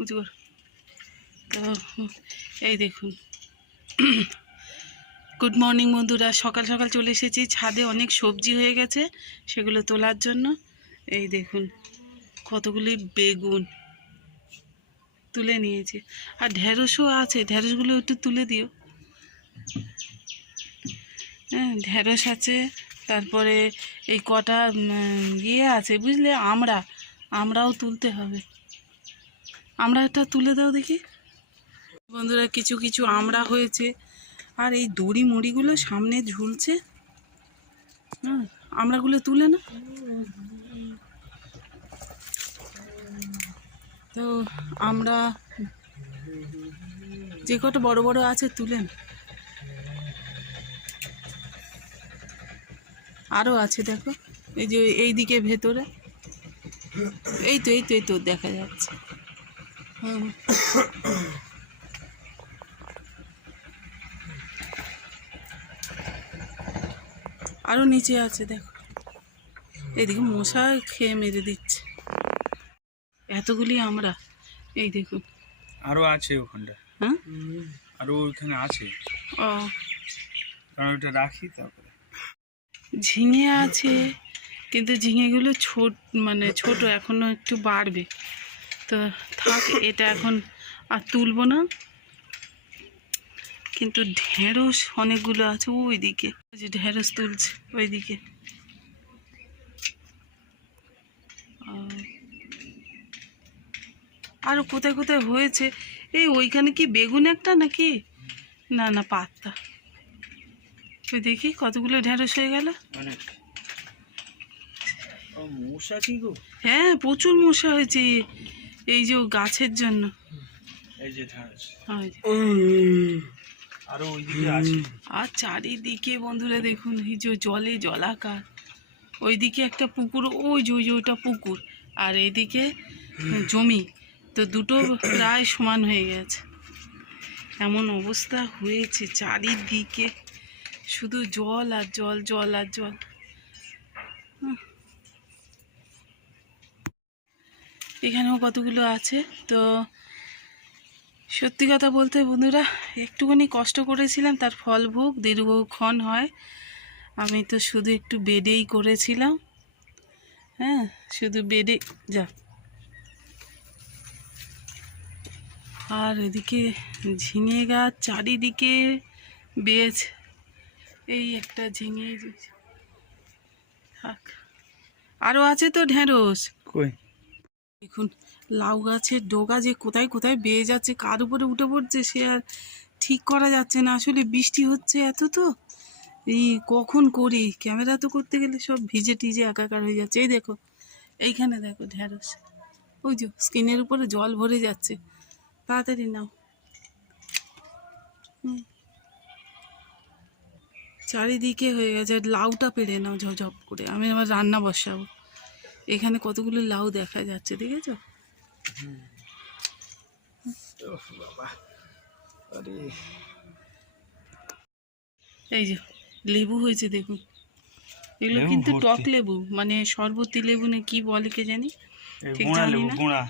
উঁচু কর। তো এই দেখুন, গুড মর্নিং বন্ধুরা। সকাল সকাল চলে এসেছি ছাদে, অনেক সবজি হয়ে গেছে, সেগুলো তোলার জন্য। এই দেখুন কতগুলি বেগুন তুলে নিয়েছি, আর ঢেঁড়সও আছে, ঢেঁড়সগুলো একটু তুলে দিও। হ্যাঁ, ঢেঁড়স আছে, তারপরে এই কটা ইয়ে আছে বুঝলে, আমরাও তুলতে হবে। আমড়াটা তুলে দাও দেখি বন্ধুরা। কিছু কিছু আমড়া হয়েছে, আর এই দড়ি মুড়িগুলো সামনে ঝুলছে। হ্যাঁ, আমড়াগুলো তুলে না তো, আমরা যে কটা বড় বড় আছে তুলেন। আরও আছে দেখো, এই যে এই দিকে ভেতরে, এই তো দেখা যাচ্ছে। হুম, আরও নিচে আছে দেখো। এইদিকে মশা খেয়ে মেরে দিচ্ছে এতগুলি আমরা। এই দেখুন আরো আছে ওখানটা। হ্যাঁ, আরো ওইখানে আছে, ও কারণ ওটা রাখি। তারপরে ঝিঙে আছে, কিন্তু ঝিঙেগুলো ছোট, এখনো একটু বাড়বে। তো থাক, এটা এখন আর তুলবো না। কিন্তু ঢেঁড়স অনেকগুলো আছে ওইদিকে, যে ঢেঁড়স তুলছে ওইদিকে। আরও কোথায় কোথায় হয়েছে। এই ওইখানে কি বেগুন একটা নাকি, না পাতা। ওই দেখি কতগুলো ঢেঁড়স হয়ে গেল। মশা কি গো? হ্যাঁ, প্রচুর মশা হয়েছে এই যে গাছের জন্য। এই যে ঢেঁড়স আরো ওইদিকে আছে। আর চারিদিকে বন্ধুরা দেখুন, এই যে জলে জলাকার। ওইদিকে একটা পুকুর, ওই যে ওইটা পুকুর, আর এইদিকে জমি। তো দুটো প্রায় সমান হয়ে গেছে, এমন অবস্থা হয়েছে চারিদিকে, শুধু জল আর জল, জল আর জল। এখানেও কতগুলো আছে। তো সত্যি কথা বলতে বন্ধুরা, একটুখানি কষ্ট করেছিলাম, তার ফল ভোগ দীর্ঘক্ষণ হয়। আমি তো শুধু একটু বেডেই করেছিলাম। হ্যাঁ, শুধু বেডে যা। আর এদিকে ঝিঙে গাছ চারিদিকে বেশ। এই একটা ঝিঙে, থাক। আরও আছে তো ঢেঁড়স। কই দেখুন লাউ গাছের ডগা যে কোথায় কোথায় বেয়ে যাচ্ছে, কার উপরে উঠে পড়ছে সে আর ঠিক করা যাচ্ছে না। আসলে বৃষ্টি হচ্ছে এত, তো এই কখন করি, ক্যামেরা তো করতে গেলে সব ভিজে টিজে একাকার হয়ে যাচ্ছে। এই দেখো, এইখানে দেখো ঢেঁড়স, ওই যে স্কিনের উপরে জল ভরে যাচ্ছে। তাড়াতাড়ি নাও। চারিদিকে হয়ে গেছে। লাউটা পেড়ে নাও ঝপঝপ করে, আমি আবার রান্না বসাবো। এখানে কতগুলো লাউ দেখা যাচ্ছে, দেখেছো? এই যে লেবু হয়েছে দেখুন, এগুলো কিন্তু টক লেবু, মানে শরবতী লেবু না কি বলে কে জানি, ঠিক জানি না।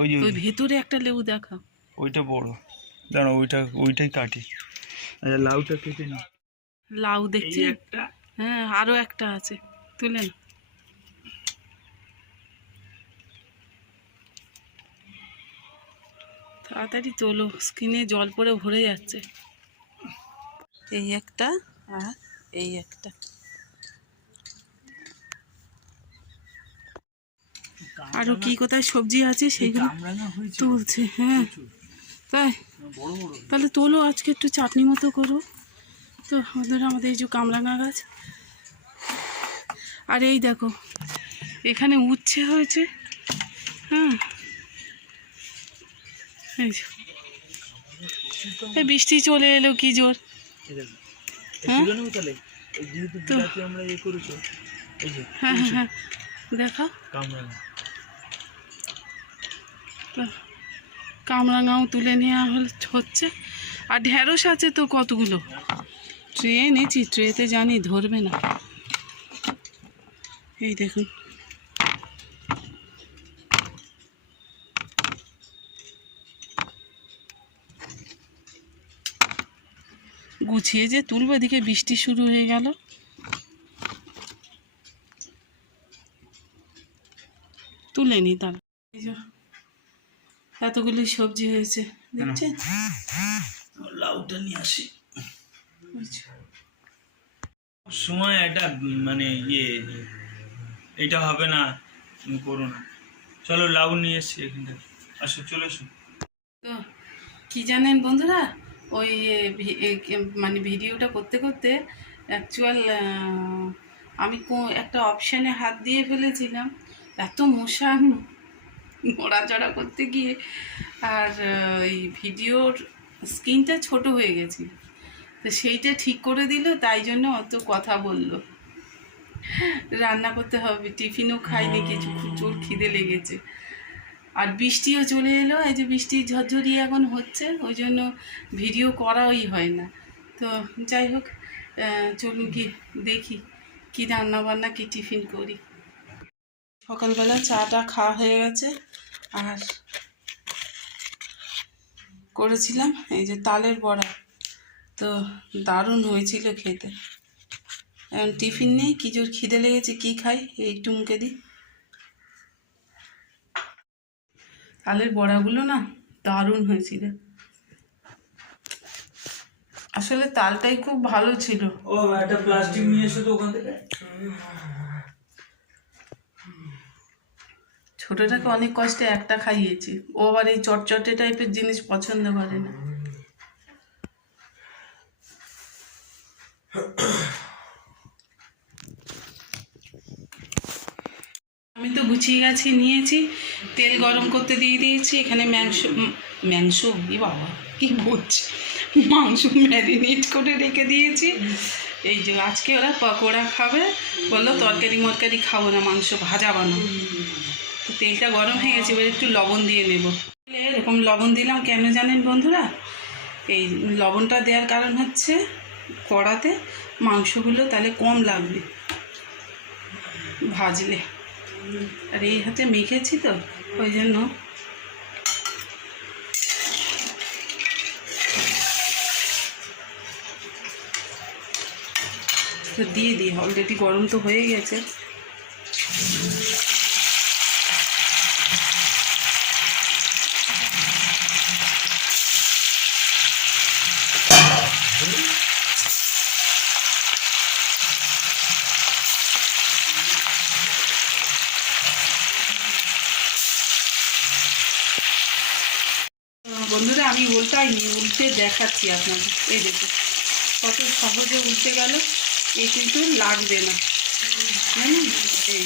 ওই ভেতরে একটা লেবু দেখা, ওইটা বড়, দাঁড়া ওইটাই কাটি। আচ্ছা, লাউটা কেটে নি। লাউ দেখছি, হ্যাঁ আরো একটা আছে, তুলেন। তাড়াতাড়ি তোলো, স্কিনে জল পড়ে ভরে যাচ্ছে। এই একটা, আর এই একটা। আরো কি কোথায় সবজি আছে সেইগুলো তুলছে। হ্যাঁ তাই, তাহলে তোলো, আজকে একটু চাটনি মতো করো। তো বন্ধুরা, আমাদের এই যে কামরাঙা গাছ, আর এই দেখো এখানে উচ্ছে হয়েছে। হ্যাঁ, এই বৃষ্টি চলে এলো কি জোর। হ্যাঁ হ্যাঁ হ্যাঁ, দেখা কামরাঙাও তুলে নেওয়া হচ্ছে। আর ঢেঁড়স আছে তো কতগুলো, ট্রে এনেছি, ট্রেতে জানি ধরবে না। এই দেখুন, গুছিয়ে যে তুলবো, এদিকে বৃষ্টি শুরু হয়ে গেল। তুলে নি তার, এই যে এতগুলি সবজি হয়েছে দেখছেন। লাউটা নিয়ে আসি। আচ্ছা। সময় একটা মানে এটা হবে না, তুমি করো না। চলো লাউ নিয়ে এসছি এখান থেকে, আসো চলে এসো। তো কি জানেন বন্ধুরা, ওই মানে ভিডিওটা করতে করতে অ্যাকচুয়াল আমি একটা অপশানে হাত দিয়ে ফেলেছিলাম, এত মশা নড়াচড়া করতে গিয়ে, আর ওই ভিডিওর স্ক্রিনটা ছোট হয়ে গেছিল, তো সেইটা ঠিক করে দিল, তাই জন্য অত কথা বললো। রান্না করতে হবে, টিফিনও খাইনি কিছু, জোর খিদে লেগেছে। আর বৃষ্টিও চলে এলো, এই যে বৃষ্টি ঝরঝরিয়ে এখন হচ্ছে, ওই জন্য ভিডিও করাই হয় না। তো যাই হোক, চলুন কি দেখি কি রান্না বান্না কি টিফিন করি। সকালবেলা চাটা খাওয়া হয়ে গেছে, আর করেছিলাম এই যে তালের বড়া, তো দারুণ হয়েছিল খেতে। এখন টিফিন নেই, কি জোর খিদে লেগেছে, কি খাই এই একটু মুখে দিই। তালের বড়াগুলো না দারুণ হয়েছিল, আসলে তালটাই খুব ভালো ছিল। ও একটা প্লাস্টিক নিয়ে এসো তো ওখান থেকে। ছোটটাকে অনেক কষ্টে একটা খাইয়েছি, ও আবার এই চটচটে টাইপের জিনিস পছন্দ করে না। আমি তো গুছিয়ে গেছি, নিয়েছি, তেল গরম করতে দিয়ে দিয়েছি। এখানে মাংস ই বাবা কি বলছি, মাংস ম্যারিনেট করে রেখে দিয়েছি। এই যে আজকে ওরা পকোড়া খাবে, বললো তরকারি মরকারি খাবো না, মাংস ভাজা বানাবো। তো তেলটা গরম হয়ে গেছে, এবার একটু লবণ দিয়ে নেব। এরকম লবণ দিলাম কেন জানেন বন্ধুরা, এই লবণটা দেওয়ার কারণ হচ্ছে কড়াতে মাংসগুলো তাহলে কম লাগবে ভাজলে, আর এই হাতে মেখেছি তো ওই জন্য। তো দিয়ে দিই, অলরেডি গরম তো হয়ে গেছে। বন্ধুরা আমি উল্টাইনি, উল্টে দেখাচ্ছি আপনাদের, এই দেখুন কত সহজে উল্টে গেল, এ কিন্তু লাগবে না জানেন। এই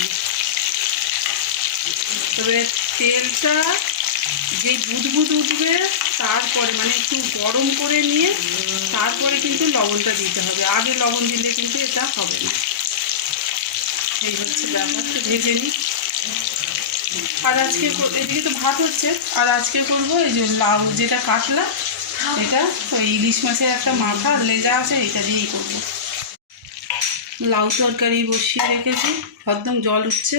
তবে তেলটা যে বুদবুদ উঠবে তারপরে, মানে একটু গরম করে নিয়ে তারপরে কিন্তু লবণটা দিতে হবে, আগে লবণ দিলে কিন্তু এটা হবে না। এই হচ্ছে ব্যাপার, তো ভেজে নিই। আর আজকে এদিকে তো ভাত হচ্ছে, আর আজকে করবো এই যে লাউ যেটা কাটলাম, এটা ওই ইলিশ মাছের একটা মাথা লেজা আছে, এটা দিয়েই করবো। লাউ তরকারি বসিয়ে রেখেছি, একদম জল উঠছে,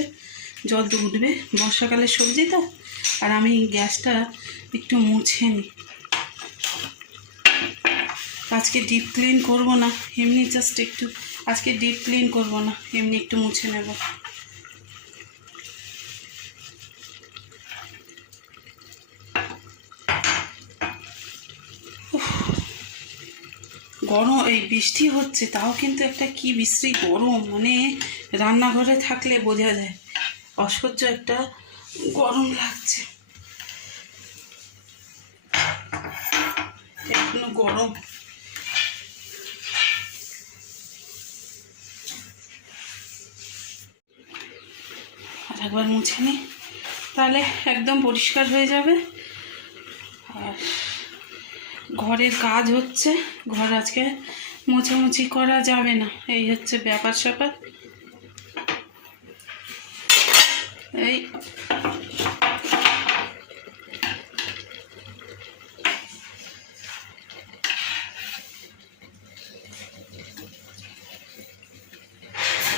জল তো উঠবে, বর্ষাকালের সবজি তো। আর আমি গ্যাসটা একটু মুছে নিই, আজকে ডিপ ক্লিন করবো না, এমনি জাস্ট একটু, আজকে ডিপ ক্লিন করবো না, এমনি একটু মুছে নেব। গরম, এই বৃষ্টি হচ্ছে তাও কিন্তু একটা কি বিশ্রী গরম, মানে রান্নাঘরে থাকলে বোঝা যায় অসহ্য একটা গরম লাগছে, এখনো গরম। আর একবার মুছে নিই, তাহলে একদম পরিষ্কার হয়ে যাবে। আর ঘরের কাজ হচ্ছে, ঘর আজকে মোছামুছি করা যাবে না, এই হচ্ছে ব্যাপার স্যাপার। এই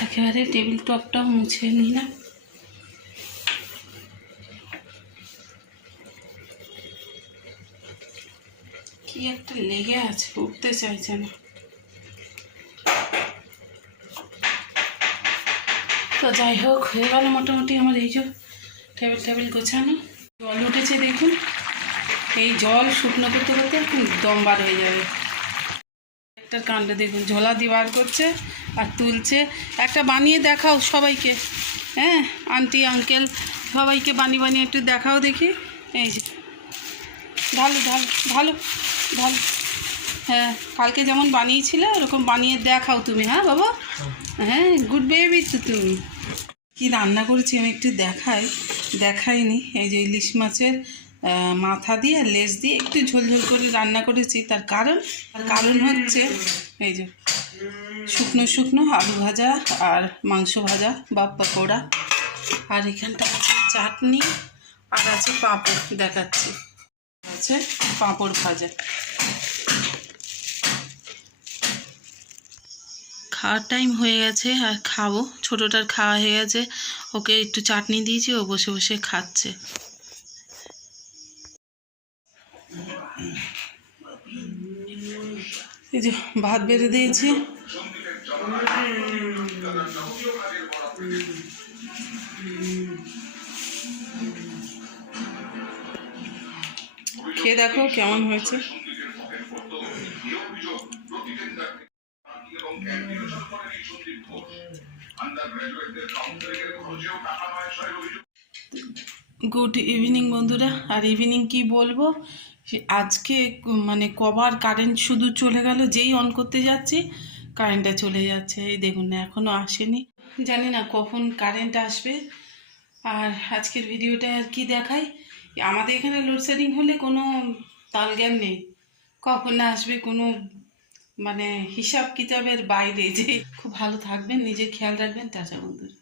একেবারে টেবিল টপটাও মুছে নিলাম। কি একটা লেগে আছে, উঠতে চাইছে না। তো যাই হোক, হয়ে গেল মোটামুটি আমার এই যে টেবিল গোছানো। জল উঠেছে দেখুন, এই জল শুকনো করতে করতে এখন দম বার হয়ে যাবে। একটা কাণ্ড দেখুন, ঝোলা দিয়ে বার করছে আর তুলছে। একটা বানিয়ে দেখাও সবাইকে, হ্যাঁ আন্টি আঙ্কেল সবাইকে বানিয়ে একটু দেখাও দেখি। এই যে ভালো ভালো ভালো ভালো, হ্যাঁ কালকে যেমন বানিয়েছিলে ওরকম বানিয়ে দেখাও তুমি। হ্যাঁ বাবা, হ্যাঁ গুড বেবি তো তুমি। কি রান্না করেছি আমি একটু দেখাইনি। এই যে ইলিশ মাছের মাথা দিয়ে লেজ দিয়ে একটু ঝোলঝোল করে রান্না করেছি। তার কারণ হচ্ছে এই যে শুকনো আলু ভাজা আর মাংস ভাজা বা পকোড়া, আর এখানটা আছে চাটনি, আর আছে পাঁপড় দেখাচ্ছি, আছে পাঁপড় ভাজা। খাওয়ার টাইম হয়ে গেছে আর খাবো। ছোটোটার খাওয়া হয়ে গেছে, ওকে একটু চাটনি দিয়েছি, ও বসে বসে খাচ্ছে। এই যে ভাত বেড়ে দিয়েছি, খেয়ে দেখো কেমন হয়েছে। গুড ইভিনিং বন্ধুরা। আর ইভিনিং কি বলবো, আজকে মানে কবার কারেন্ট শুধু চলে গেল, যেই অন করতে যাচ্ছি কারেন্টটা চলে যাচ্ছে। এই দেখুন না, এখনও আসেনি, জানি না কখন কারেন্ট আসবে। আর আজকের ভিডিওটা আর কি দেখাই, আমাদের এখানে লোডশেডিং হলে কোনো তালজ্ঞান নেই, কখন আসবে কোনো মানে হিসাব কিতাবের বাইরে। যে খুব ভালো থাকবেন, নিজের খেয়াল রাখবেন। টাটা বন্ধুরা।